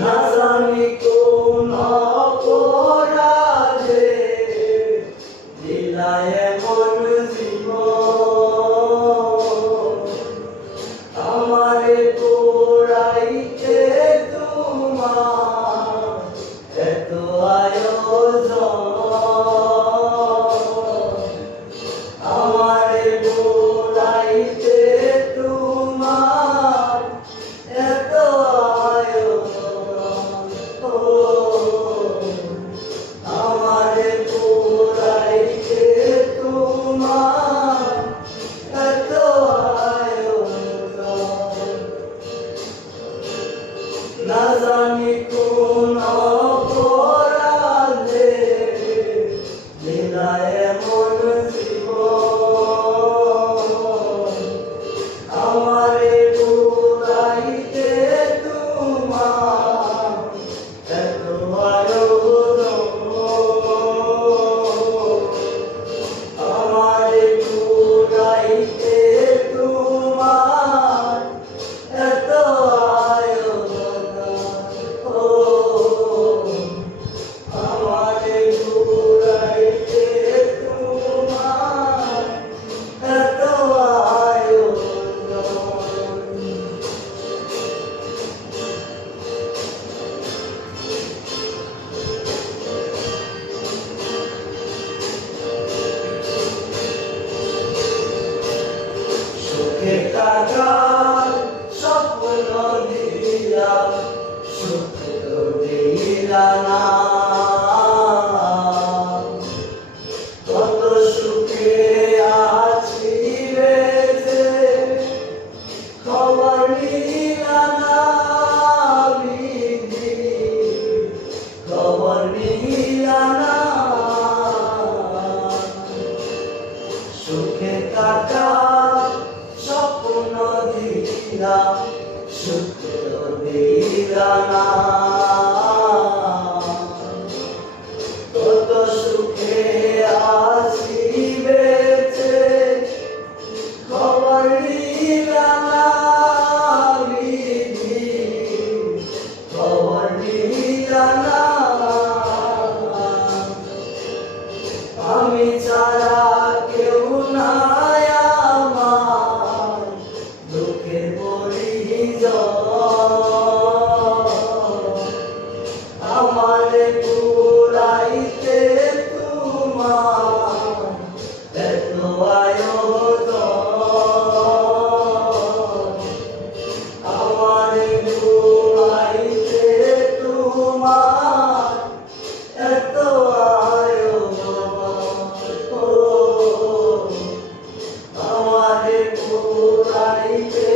না জানি কোন অপরাধে দিলা এমন জীবন, আমারে পোড়াইতে তোমার এত আয়োজন, আমারে পোড়াইতে তোমার এত আয়োজন, আমারে পোড়াইতে তোমার এত আয়োজন। না জানি কোন অপরাধে দিলা এমন জীবন, আমারে পোড়াইতে তোমার এত আয়োজন, আমারে পোড়াইতে তোমার এত আয়োজন, আমারে পোড়াইতে তোমার এত আয়োজন। সুখে থাকার স্বপ্ন দিয়া সুখ তো দিলা না, কত সুখে আছি বেঁচে খবর নিলা না, বিধি খবর নিলা না। সুখে থাকা স্বপ্ন দিলা সুখ তো দিলা না, কত সুখে আছি বেঁচে খবর নিলা না, বিধি খবর নিলা না। আমি ছাড়া কেউ নাই আমার দুঃখের পরিজন, আমারে পোড়াইতে তোমার এত আয়োজন, আমারে পোড়াইতে তোমার এত আয়োজন, আমারে পোড়াইতে